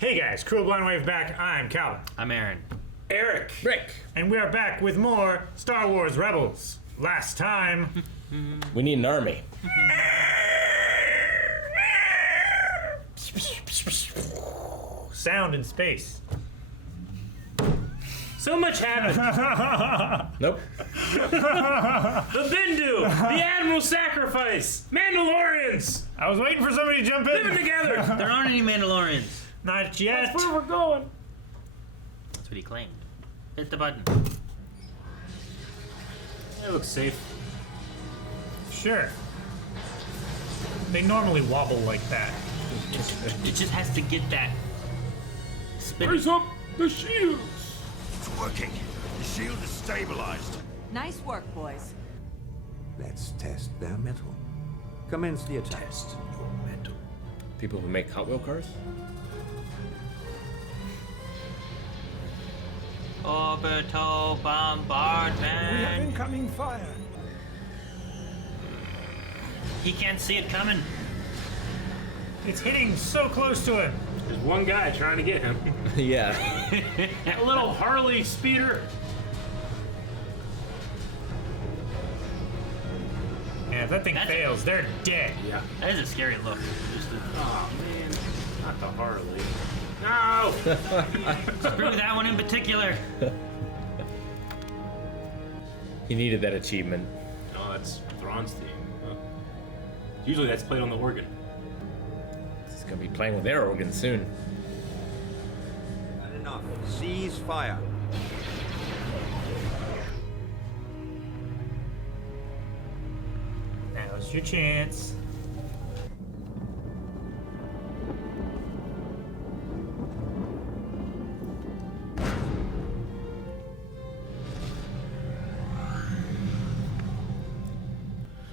Hey guys, Cruel Blind Wave back. I'm Calvin. I'm Aaron. Eric. Rick. And we are back with more Star Wars Rebels. Last time... We need an army. Sound in space. So much happened. Nope. The Bendu, the Admiral Sacrifice, Mandalorians, I was waiting for somebody to jump in. living together. There aren't any Mandalorians. Not yet. That's where we're going. That's what he claimed. Hit the button. It looks safe. Sure. They normally wobble like that. It just has to get that spin. Raise up the shields. It's working. The shield is stabilized. Nice work, boys. Let's test their metal. Commence the attack. Test your mental. People who make Hot Wheel cars? Orbital bombardment. We have incoming fire. He can't see it coming. It's hitting so close to him. There's one guy trying to get him. Yeah. A little Harley speeder. And if that thing fails, they're dead. Yeah. That is a scary look. Oh man, not the Harley. No. Screw that one in particular. He needed that achievement. No, that's Thrawn's theme. Huh. Usually that's played on the organ. He's gonna be playing with their organs soon. Not enough. Seize fire. Now's your chance.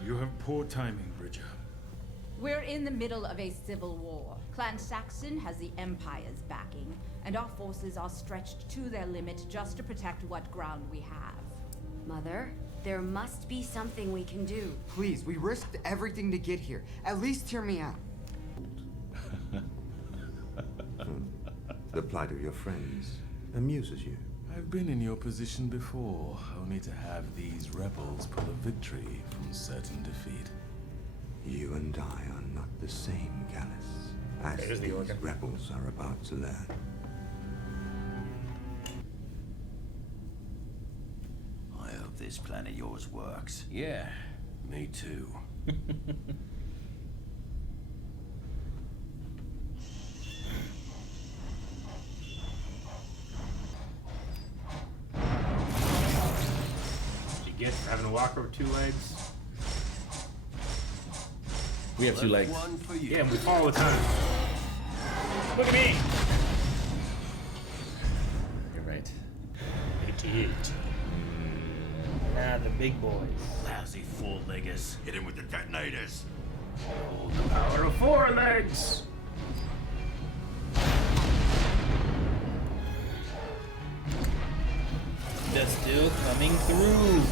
You have poor timing, Bridger. We're in the middle of a civil war. Clan Saxon has the Empire's backing, and our forces are stretched to their limit just to protect what ground we have. Mother, there must be something we can do. Please, we risked everything to get here. At least hear me out. The plight of your friends amuses you. I've been in your position before, only to have these rebels pull a victory from certain defeat. You and I are not the same, Kallus, as There's the these organ. rebels are about to learn. I hope this plan of yours works. Yeah, me too. You get having to walk over two legs. We have two legs. One for you. Yeah, we fall all the time. Look at me. You're right. 88. Nah, the big boys. Lousy four-leggers. Hit him with the detonators. Power of four legs. They're still coming through.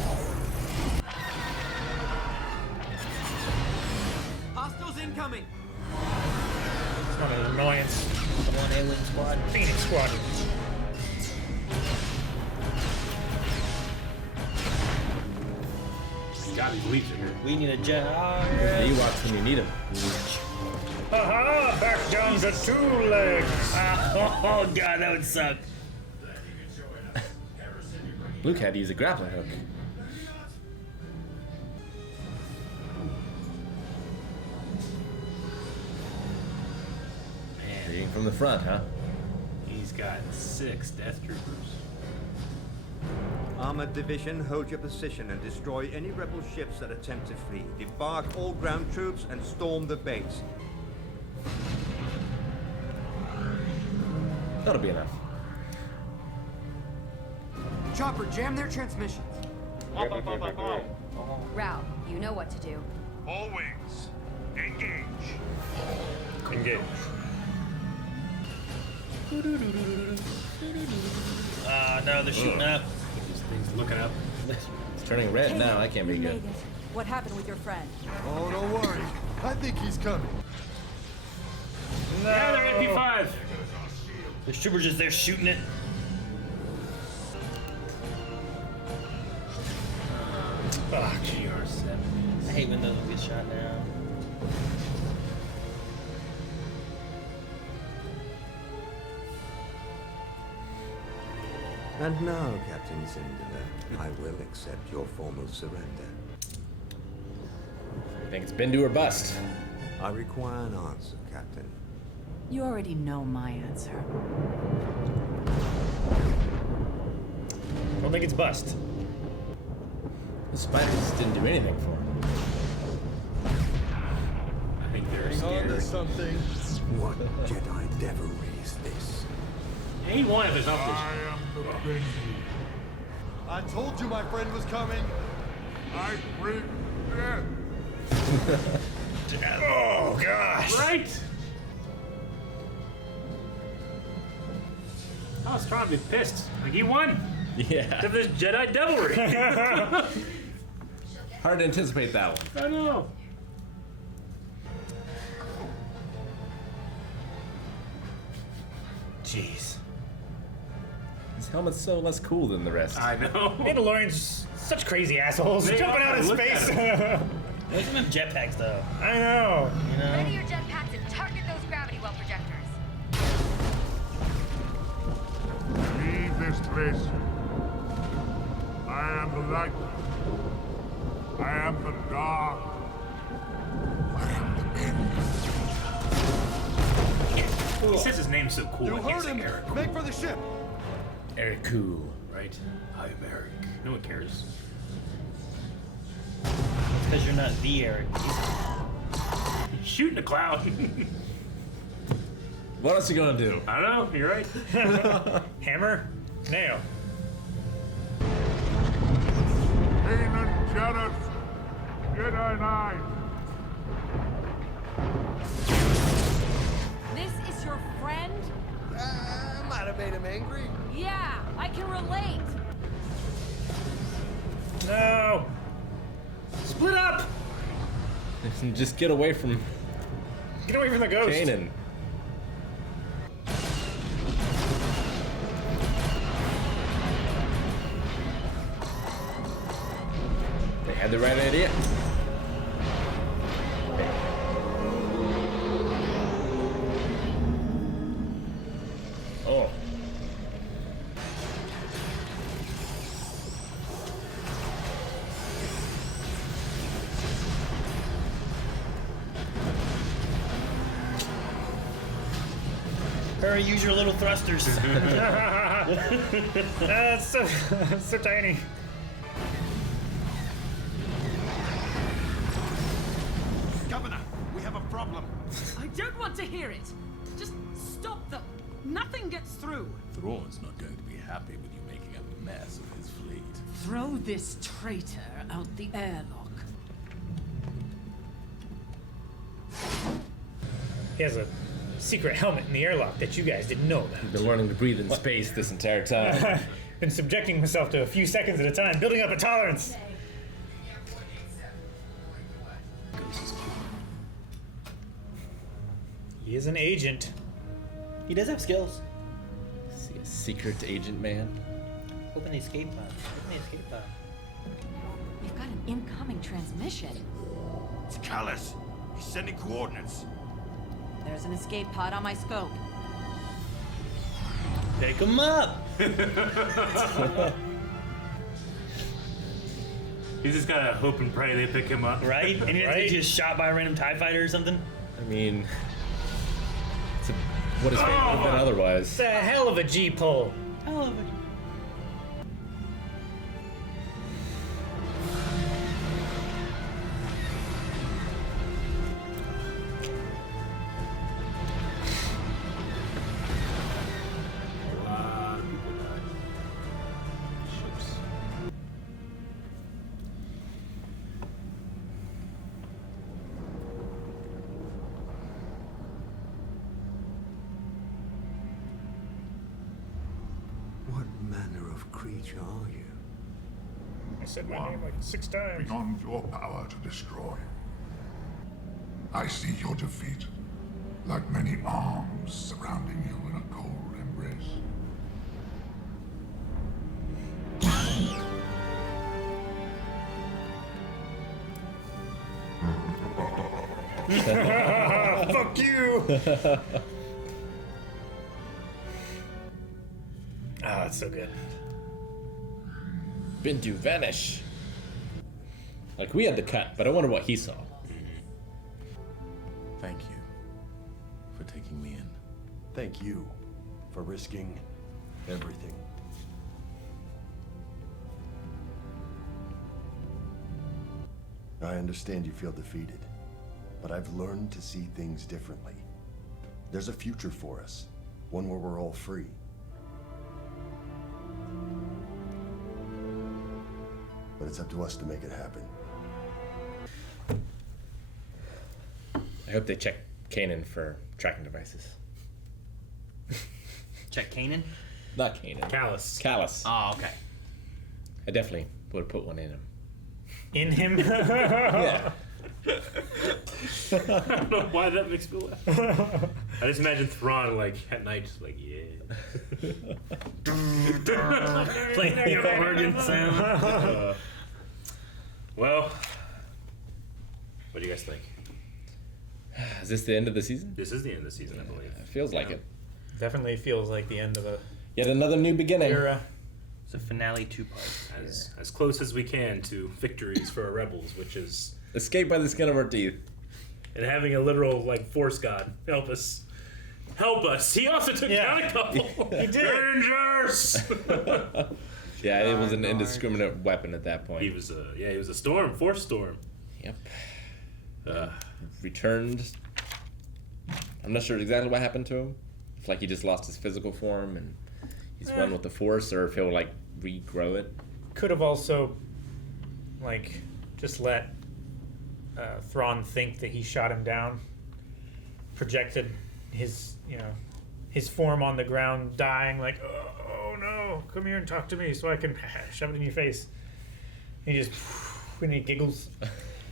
Hostiles incoming! It's not an annoyance. Come on, A-Wing squad. Phoenix Squadron. God, these leaves are here. We need a jet. The Ewoks when you need them. Haha! Back down to two legs. Oh god, that would suck. Luke had to use a grappling hook. Man, Reading from the front, huh? he's got 6 Death Troopers. Armored division, hold your position and destroy any rebel ships that attempt to flee. Debark all ground troops and storm the base. That'll be enough. Chopper, jam their transmissions. Rao, you know what to do. All wings, engage. Engage. No, they're shooting up. This thing's looking up. It's turning red now. I can't be good. What happened with your friend? Oh, don't worry. I think he's coming. Yeah, they're MP5. The troopers just there shooting it. Fuck. GR7. I hate when those get shot down. And now, Captain Zindeler, I will accept your formal surrender. I think it's Bendu or bust. I require an answer, Captain. You already know my answer. Don't think it's bust. The spiders didn't do anything for him. I think they're scared. something. What Jedi devilry is this? He won if it's not am the Bendu. I told you my friend was coming. I bring death. Oh gosh. right. I was trying to be pissed. Like he won. Yeah. Except this Jedi devilry. Hard to anticipate that one. I know. Jeez. His helmet's so less cool than the rest. I know. Mandalorians, such crazy assholes, They jumping are. out of Look at space. Look at them jetpacks though. I know. You know. Ready your jetpacks and target those gravity well projectors. Leave this place. I am the light. I am the dark. I am the Bendu. He says his name so cool. You I can't heard say him. Eric. Make for the ship. Eriku. Right? I'm Eric. No one cares. Because you're not the Eric. Shooting a cloud. What else you gonna do? I don't know. You're right. Hammer, nail. Kanan Jarrus. Jedi Knight. This is your friend? Might have made him angry. Yeah, I can relate. No. Split up. Just get away from Get away from the ghost. Kanan. They had the right idea. Oh. Hurry, use your little thrusters. That's so, so tiny. Governor, we have a problem. I don't want to hear it. Just stop them. Nothing gets through. Thrawn's not going to be happy with you making a mess of his fleet. Throw this traitor out the airlock. He has a secret helmet in the airlock that you guys didn't know about. Been learning to breathe in space this entire time. Been subjecting myself to a few seconds at a time, building up a tolerance. He is an agent. He does have skills. See a secret agent man. Open the escape pod. Open the escape pod. We've got an incoming transmission. It's Kallus. He's sending coordinates. There's an escape pod on my scope. Pick him up. He's just gotta hope and pray they pick him up. Right? And you're Right. just shot by a random TIE fighter or something? I mean, it's a, what his fate would have been otherwise. It's a hell of a G-pull. I love it. What manner of creature are you? I said my name like 6 times. Beyond your power to destroy. I see your defeat, like many arms surrounding you in a cold embrace. Fuck you! Ah, that's so good. Bendu vanish. Like, we had the cut, but I wonder what he saw. Thank you for taking me in. Thank you for risking everything. I understand you feel defeated, but I've learned to see things differently. There's a future for us, one where we're all free. But it's up to us to make it happen. I hope they check Kanan for tracking devices. Check Kanan? Not Kanan. Kallus. Kallus. Oh, okay. I definitely would have put one in him. In him? Yeah. I don't know why that makes me laugh. I just imagine Thrawn, like, at night, just like, yeah. Playing the organ sound. Well, what do you guys think? Is this the end of the season? This is the end of the season, I believe. It feels like it. Definitely feels like the end of a Yet another new beginning. era. It's a finale 2-part. As close as we can to victories for our rebels, which is... Escape by the skin of our teeth. And having a literal, like, force god help us. Help us! He also took down a couple! He did! Rangers! Yeah, it was an indiscriminate weapon at that point. He was a storm, force storm. Yep. Returned. I'm not sure exactly what happened to him. It's like he just lost his physical form and he's one with the Force, or if he'll like regrow it. Could have also, like, just let Thrawn think that he shot him down. Projected his, his form on the ground, dying, like, oh no, come here and talk to me so I can shove it in your face. And he just, and he giggles.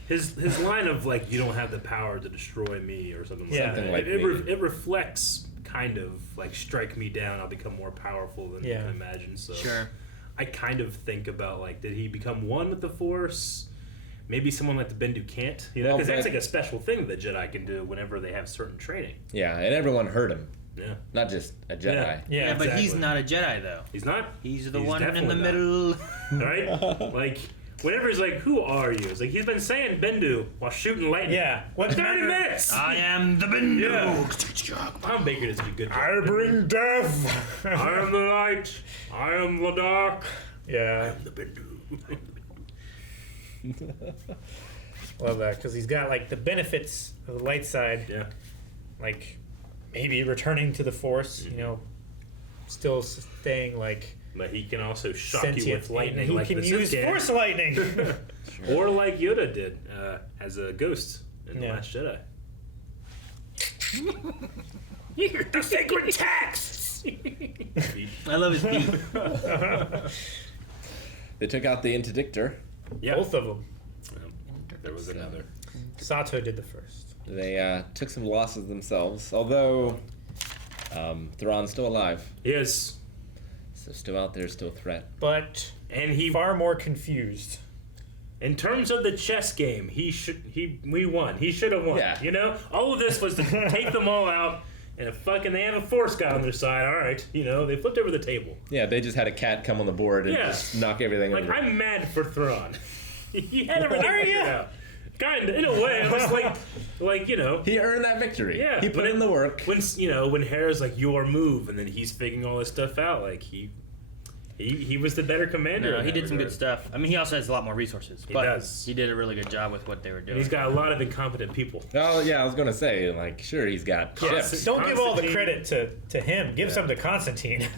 His line of, like, you don't have the power to destroy me or something like that. Something like it reflects kind of like, strike me down, I'll become more powerful than you can imagine. So Sure. I kind of think about, like, did he become one with the Force? Maybe someone like the Bendu can't, because that's like a special thing that Jedi can do whenever they have certain training. Yeah, and everyone heard him. Yeah. Not just a Jedi. Yeah, But exactly. he's not a Jedi, though. He's not? He's the He's one in the definitely middle. Right? Like, whenever he's like, who are you? It's like, he's been saying Bendu while shooting lightning. Yeah. What, 30 minutes? I am the Bendu. Yeah. Tom Baker does a good job. I bring death. I am the light. I am the dark. Yeah. The Bendu. Love that, because he's got, like, the benefits of the light side. Yeah. Like, maybe returning to the Force, still staying, like, But he can also shock sentient. you with lightning. And he like can the use Sith can. Force lightning. Or like Yoda did as a ghost in The Last Jedi. You're the sacred texts. I love his feet. They took out the interdictor. Yeah. Both of them. There was another. Sato did the first. They took some losses themselves, although Thrawn's still alive. He is. So still out there, still a threat. But And he, far more confused. in terms of the chess game, we won. He should have won. Yeah. All of this was to take them all out, and they have a Force guy on their side. All right, they flipped over the table. Yeah, they just had a cat come on the board and Yeah. just knock everything Like, over. I'm mad for Thrawn. He had everything Are figured ya? out. Kind of, in a way. I'm just like, He earned that victory. Yeah, He put in the work. When Hera's like, your move, and then he's figuring all this stuff out, like, he was the better commander. No, in he that did some regard. good stuff. I mean, he also has a lot more resources. But does. He did a really good job with what they were doing. And he's got a lot of incompetent people. Oh, yeah, I was going to say, like, sure, he's got ships. Don't give all the Constantine. credit to him. Give some to Constantine.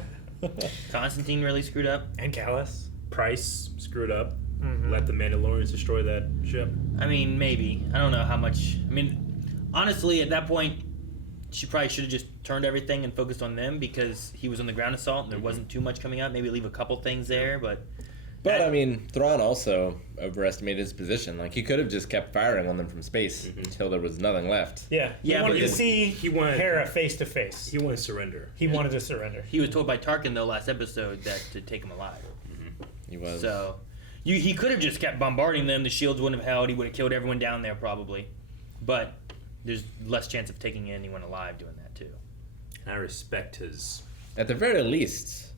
Constantine really screwed up. And Kallus. Price screwed up. Let the Mandalorians destroy that ship. I mean, maybe. I don't know how much. I mean, honestly, at that point, she probably should have just turned everything and focused on them because he was on the ground assault and there wasn't too much coming out. Maybe leave a couple things there, but... But, I mean, Thrawn also overestimated his position. Like, he could have just kept firing on them from space until there was nothing left. Yeah. He Yeah, wanted but to he- see he wanted- Hera face to face. He wanted to surrender. He wanted to surrender. He was told by Tarkin, though, last episode that to take him alive. He was. So, he could have just kept bombarding them. The shields wouldn't have held. He would have killed everyone down there, probably. But there's less chance of taking anyone alive doing that too. And I respect his. At the very least,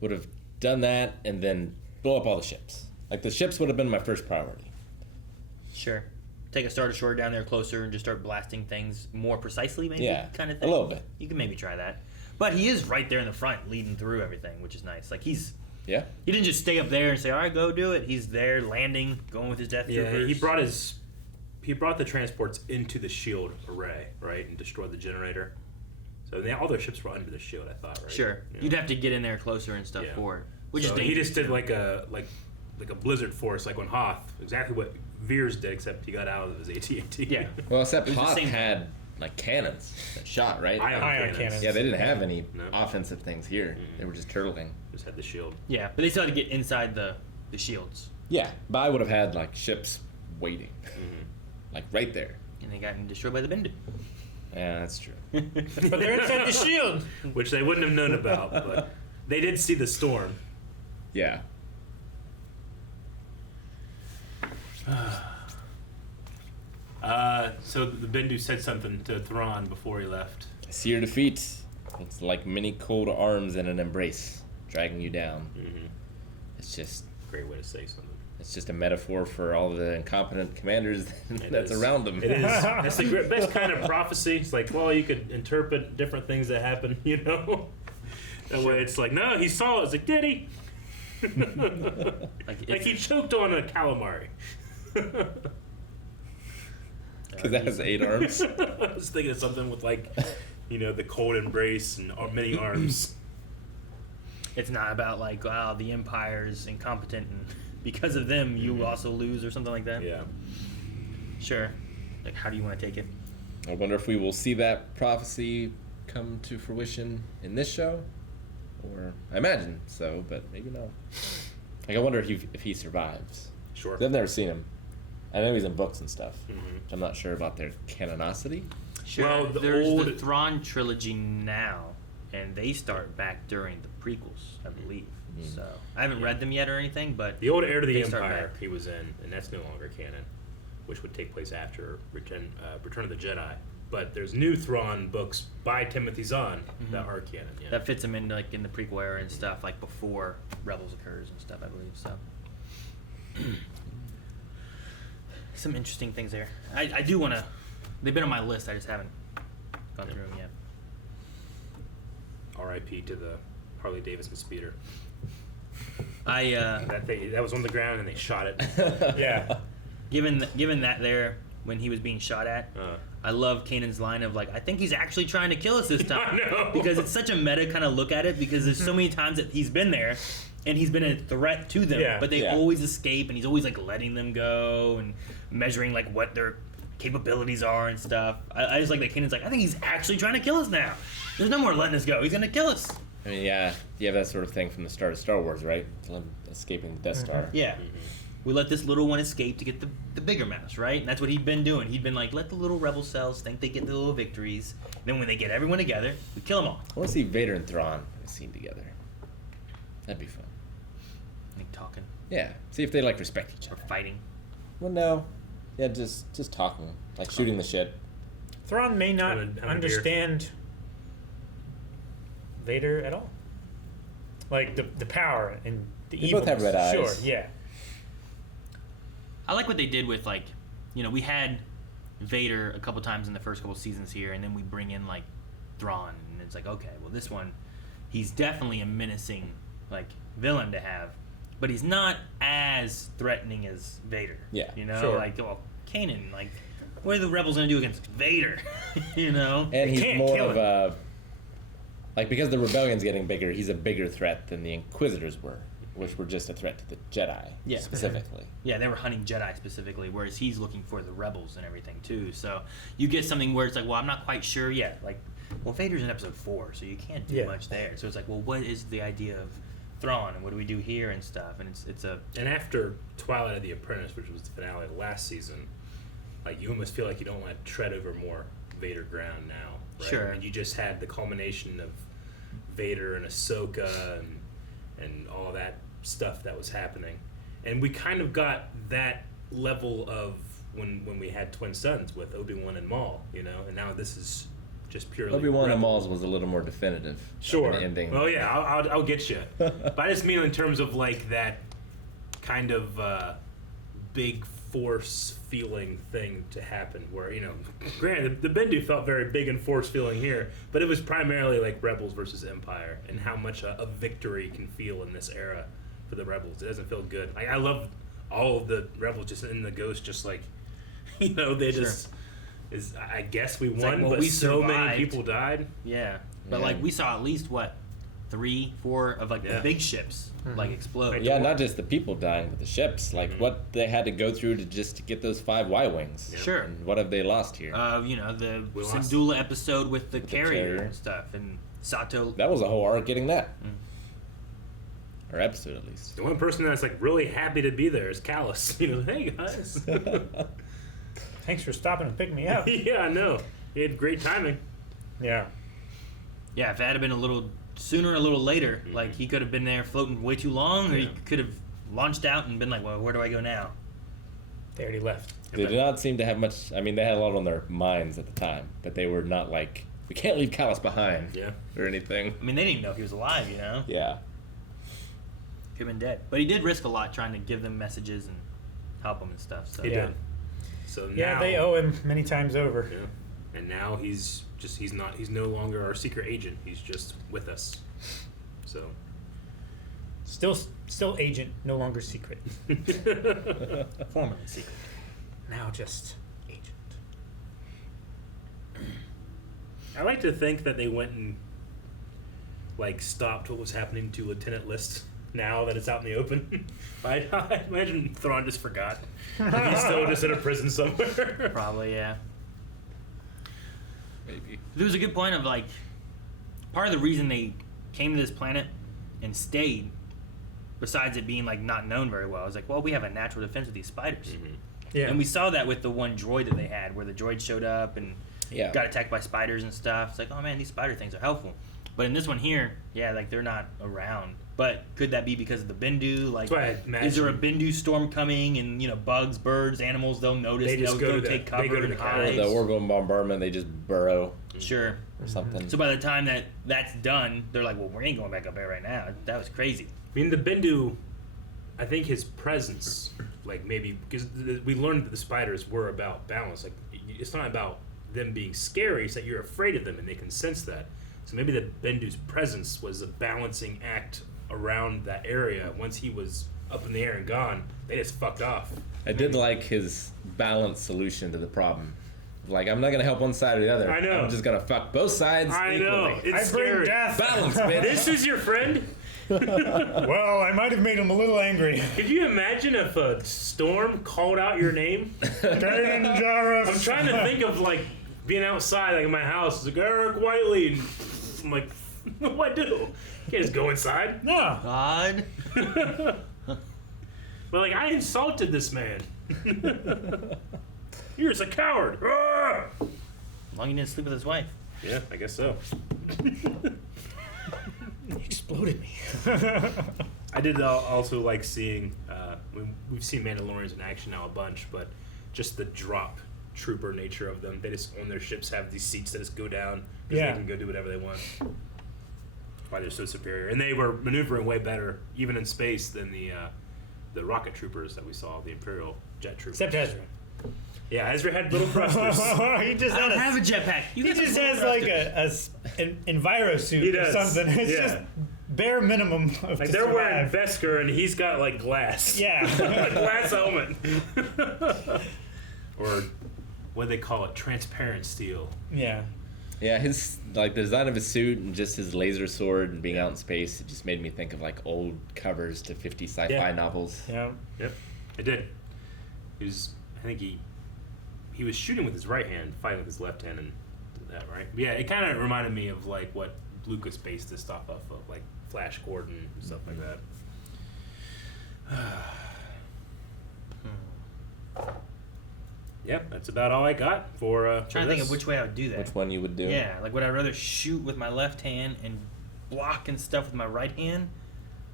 would have done that and then blow up all the ships. Like, the ships would have been my first priority. Sure. Take a Star Destroyer down there closer and just start blasting things more precisely, maybe? Yeah, kind of thing. a little bit. You can maybe try that. But he is right there in the front, leading through everything, which is nice. Like, he didn't just stay up there and say, all right, go do it. He's there, landing, going with his Death Troopers. He brought the transports into the shield array, right, and destroyed the generator. So all their ships were under the shield, I thought, right? Sure. Yeah. You'd have to get in there closer and stuff for it. Which is dangerous. He just did like a blizzard force, like when Hoth, exactly what Veers did, except he got out of his AT-AT. Yeah. Well, except Hoth had like cannons that shot, right? Ion cannons. Yeah, they didn't have any offensive things here. They were just turtling. Just had the shield. Yeah, but they still had to get inside the shields. Yeah, but I would have had like ships waiting, like right there. And they got destroyed by the Bendu. Yeah, that's true. But they're inside the shield, which they wouldn't have known about, but they did see the storm. Yeah. So the Bendu said something to Thrawn before he left. I see your defeat. It's like many cold arms in an embrace, dragging you down. It's just great way to say something. It's just a metaphor for all the incompetent commanders that's around them. It is. That's the best kind of prophecy. It's like, well, you could interpret different things that happen, you know? That way it's like, no, he saw it. It's like, did he? like he choked on a calamari. Because that has 8 arms. I was thinking of something with like, the cold embrace and many arms. It's not about like, wow, the Empire's incompetent and because of them you also lose or something like that. Yeah. Sure. Like, how do you want to take it? I wonder if we will see that prophecy come to fruition in this show, or I imagine so, but maybe not. Like, I wonder if he survives. Sure. I've never seen him. I know he's in books and stuff. Which I'm not sure about their canonicity. Sure. Well, there's the Thrawn trilogy now, and they start back during the prequels, I believe. So I haven't read them yet or anything, but the old Heir to the Empire he was in, and that's no longer canon, which would take place after Return of the Jedi. But there's new Thrawn books by Timothy Zahn that are canon. Yeah. That fits him in like in the prequel era and stuff, like before Rebels occurs and stuff, I believe. So some interesting things there. I do want to. They've been on my list. I just haven't gone through them yet. R.I.P. to the Harley Davidson speeder. That was on the ground and they shot it. Yeah. Given that there when he was being shot at, I love Kanan's line of like, I think he's actually trying to kill us this time. Because it's such a meta kind of look at it, because there's so many times that he's been there and he's been a threat to them, but they always escape, and he's always like letting them go and measuring like what their capabilities are and stuff. I just like that Kanan's like, I think he's actually trying to kill us now. There's no more letting us go. He's gonna kill us. I mean, yeah, you have that sort of thing from the start of Star Wars, right? Escaping the Death Star. Yeah. We let this little one escape to get the bigger mouse, right? And that's what he'd been doing. He'd been like, let the little rebel cells think they get the little victories. Then when they get everyone together, we kill them all. I want to see Vader and Thrawn in a scene together. That'd be fun. Like talking. Yeah. See if they like respect each other. Or fighting. Well, no. Yeah, just talking, like shooting the shit. Thrawn may not understand Vader at all. Like the power and the evil. They both have red eyes. Sure, yeah. I like what they did with like, we had Vader a couple times in the first couple seasons here, and then we bring in like Thrawn, and it's like, okay, well this one, he's definitely a menacing like villain to have, but he's not as threatening as Vader. Yeah, sure. Like, well, Kanan, like, what are the rebels gonna do against Vader? And he's more of a like, because the rebellion's getting bigger, he's a bigger threat than the Inquisitors were, which were just a threat to the Jedi specifically. Yeah, they were hunting Jedi specifically, whereas he's looking for the rebels and everything too. So you get something where it's like, well, I'm not quite sure yet. Like, well, Vader's in episode 4, so you can't do much there. So it's like, well, what is the idea of Thrawn, and what do we do here and stuff? And it's a... And after Twilight of the Apprentice, which was the finale of last season, like, you almost feel like you don't want to tread over more Vader ground now, right? Sure. And you just had the culmination of Vader and Ahsoka and all that stuff that was happening. And we kind of got that level of when we had twin sons with Obi-Wan and Maul, you know, and now this is just purely Obi-Wan and Rebel. Maul's was a little more definitive. Sure. Of an ending. Oh yeah, I'll get you. But I just mean in terms of like that kind of big force feeling thing to happen, where, you know, granted the Bendu felt very big and force feeling here, but it was primarily like Rebels versus Empire, and how much a victory can feel in this era for the Rebels. It doesn't feel good. Like, I love all of the Rebels just in the Ghost, just like, you know, they just is. I guess we won, like, well, but we so many survived. people died. Yeah, but Yeah. like we saw at least what 3, 4 of like the big ships like explode. Yeah, not just the people dying, but the ships. Like what they had to go through to get those 5 Y-wings. Sure. And what have they lost here? You know, the We lost. Syndulla episode with the carrier carrier. and stuff, and Sato. That was a whole arc getting that. Or episode, at least. The one person that's like really happy to be there is Kallus. You know, hey guys. Thanks for stopping and picking me up. Yeah, I know. He had great timing. Yeah. Yeah, if that had been a little sooner, or a little later, like he could have been there floating way too long, or he could have launched out and been like, "Well, where do I go now?" They already left. They did not seem to have much. I mean, they had a lot on their minds at the time, but they were not like, we can't leave Kallus behind. Yeah. Or anything. I mean, they didn't even know if he was alive. You know, Yeah. could have been dead. But he did risk a lot trying to give them messages and help them and stuff. So He Yeah. did. So now, Yeah, they owe him many times over. Yeah. And now he's no longer our secret agent. He's just with us. So Still agent, no longer secret. formerly secret. Now just agent. I like to think that they went and like stopped what was happening to Lieutenant List now that it's out in the open. I imagine Thrawn just forgot. He's still just in a prison somewhere. Probably, yeah. Maybe. There was a good point of like, part of the reason they came to this planet and stayed, besides it being like not known very well, is like, well, we have a natural defense with these spiders. Yeah. And we saw that with the one droid that they had, where the droid showed up and Yeah. got attacked by spiders and stuff. It's like, oh man, these spider things are helpful. But in this one here, yeah, like they're not around. But could that be because of the Bendu? Like, That's why I is there a imagine- Bendu storm coming? And, you know, bugs, birds, animals, they'll notice. They They'll just go to take the- cover they go to and the Or hide. the orbital bombardment, they just burrow Sure. or something. So by the time that's done, they're like, well, we ain't going back up there right now. That was crazy. I mean, the Bendu, I think his presence, like maybe, because we learned that the spiders were about balance. Like, it's not about them being scary, it's that you're afraid of them and they can sense that. So maybe the Bendu's presence was a balancing act around that area. Once he was up in the air and gone, they just fucked off. I did like his balanced solution to the problem. Like, I'm not gonna help one side or the other. I know. I'm just gonna fuck both sides I equally. know. It's I bring scary. death. Balance, bitch. This is your friend? Well, I might have made him a little angry. Could you imagine if a storm called out your name? Dangerous. I'm trying to think of like being outside, like in my house, it's like Eric Whiteley. And I'm like, what do I do? You can't just go inside. No. God. But like, I insulted this man. You're just a coward. Ah! As long as he didn't sleep with his wife. Yeah, I guess so. He exploded me. I did also like seeing. We've seen Mandalorians in action now a bunch, but just the drop trooper nature of them. They just on their ships have these seats that just go down because Yeah. they can go do whatever they want. Why they're so superior, and they were maneuvering way better, even in space, than the rocket troopers that we saw, the Imperial jet troopers. Except Ezra. Yeah, Ezra had little thrusters. He just I don't had have a jetpack. He got just some has little like thrusters. an enviro suit He or does. something. It's Yeah. just bare minimum of Like to they're wearing survive. Vesker, and he's got like glass. Yeah. Like glass helmet. Or what do they call it? Transparent steel. Yeah. Yeah, his like the design of his suit and just his laser sword and being out in space, it just made me think of like old covers to 50 sci-fi Yeah. novels. Yeah. Yep, it did. I think he was shooting with his right hand, fighting with his left hand, and did that right. But yeah, it kind of reminded me of like what Lucas based this stuff off of, like Flash Gordon and stuff like that. Yep, that's about all I got for. Trying to think of which way I would do that. Which one you would do? Yeah, like would I rather shoot with my left hand and block and stuff with my right hand?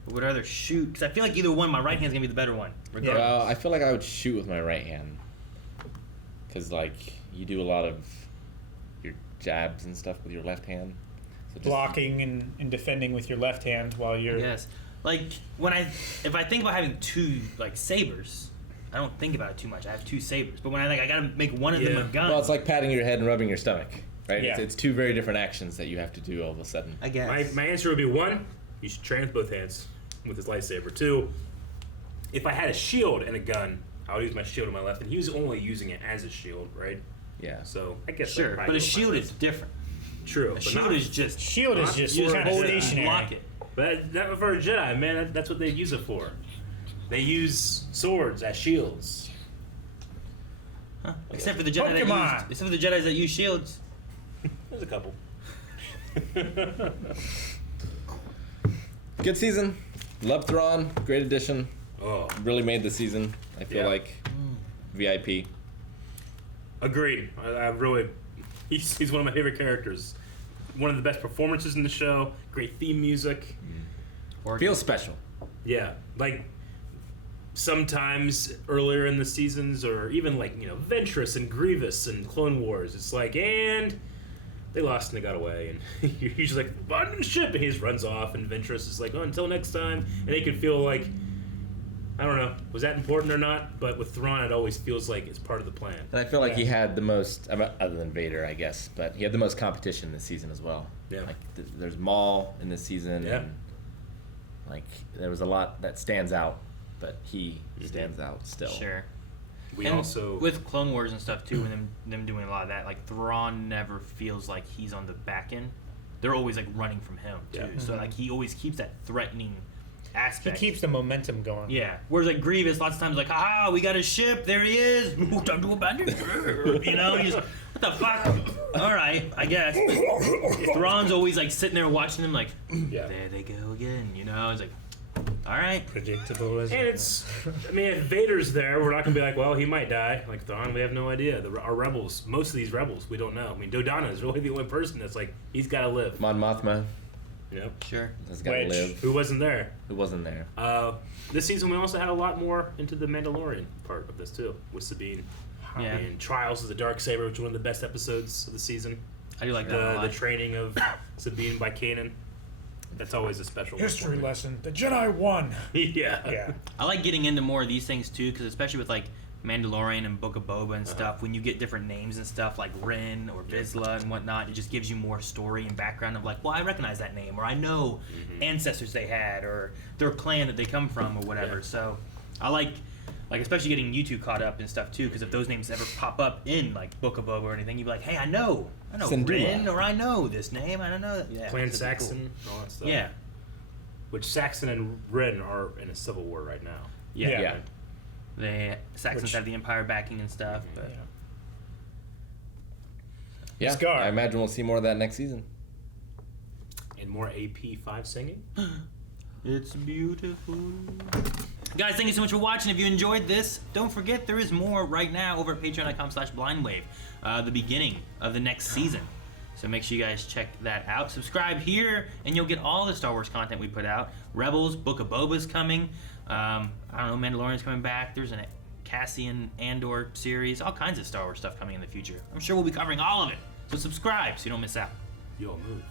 Or would I rather shoot? Because I feel like either one, my right hand's gonna be the better one. Regardless. Well, I feel like I would shoot with my right hand. because like you do a lot of your jabs and stuff with your left hand. So just, Blocking and defending with your left hand while you're. Yes. Like if I think about having two like sabers, I don't think about it too much. I have two sabers, but when I gotta make one of them a gun. Well, it's like patting your head and rubbing your stomach, right? Yeah. It's two very different actions that you have to do all of a sudden. I guess. My answer would be 1, you should train with both hands with his lightsaber. 2, if I had a shield and a gun, I would use my shield in my left, and he was only using it as a shield, right? Yeah. So I guess Sure, but a shield is different. True. A but shield not- is just Shield is just you kind of hold it, stationary. block it. But not for a Jedi, man. That's what they use it for. They use swords as shields. Huh. Except for the Jedi that use shields. There's a couple. Good season. Love Thrawn. Great addition. Oh, Really made the season. I feel Yeah. like VIP. agreed. I really, he's one of my favorite characters. One of the best performances in the show. Great theme music. Feels special. Yeah, like sometimes earlier in the seasons, or even like Ventress and Grievous and Clone Wars, it's like, and they lost and they got away, and you're usually like, abandon ship, and he just runs off, and Ventress is like, oh, until next time, and they could feel like, I don't know, was that important or not? But with Thrawn, it always feels like it's part of the plan. And I feel like he had the most, other than Vader, I guess, but he had the most competition this season as well. Yeah. Like there's Maul in this season, Yeah. and like there was a lot that stands out, but he stands out still. Sure. We And also with Clone Wars and stuff too, and them doing a lot of that, like Thrawn never feels like he's on the back end. They're always like running from him too. Yeah. So like he always keeps that threatening He aspect. keeps the momentum going. Yeah. Whereas like Grievous, lots of times like, haha, we got a ship, there he is. Time to abandon. He's what the fuck? All right, I guess. But Thrawn's always like sitting there watching them, like, Yeah. there they go again. It's like, all right. Predictable as And it's, I mean, if Vader's there, we're not gonna be like, well, he might die. Like Thrawn, we have no idea. Our rebels, most of these rebels, we don't know. I mean, Dodonna is really the only person that's like, he's got to live. Mon Mothma Sure. has got to Wedge. live. Who wasn't there? Who wasn't there? This season, we also had a lot more into the Mandalorian part of this too, with Sabine. Yeah. And Trials of the Darksaber, which is one of the best episodes of the season. I do like that a The lot. training of Sabine by Kanan. That's always a special one for history me. lesson. The Jedi won. Yeah. Yeah. I like getting into more of these things too, because especially with like Mandalorian and Book of Boba and stuff, when you get different names and stuff like Ren or Vizsla and whatnot, it just gives you more story and background of like, well, I recognize that name, or I know ancestors they had, or their clan that they come from, or whatever. Yeah. So I like especially getting you two caught up and stuff too, because if those names ever pop up in like Book of Boba or anything, you'd be like, hey, I know Syndulla. Ren, or I know this name, I don't know that. Yeah, Clan so it'd be cool. Saxon, and all that stuff. Yeah. Which Saxon and Ren are in a civil war right now. Yeah. Yeah. The Saxons Which- have the Empire backing and stuff, but Yeah, Scar. I imagine we'll see more of that next season. And more AP5 singing. it's beautiful. Guys, thank you so much for watching. If you enjoyed this, don't forget there is more right now over at patreon.com/blindwave, the beginning of the next season. So make sure you guys check that out. Subscribe here, and you'll get all the Star Wars content we put out. Rebels, Book of Boba's coming. I don't know, Mandalorian's coming back. There's a Cassian Andor series. All kinds of Star Wars stuff coming in the future. I'm sure we'll be covering all of it. So subscribe so you don't miss out. You'll move.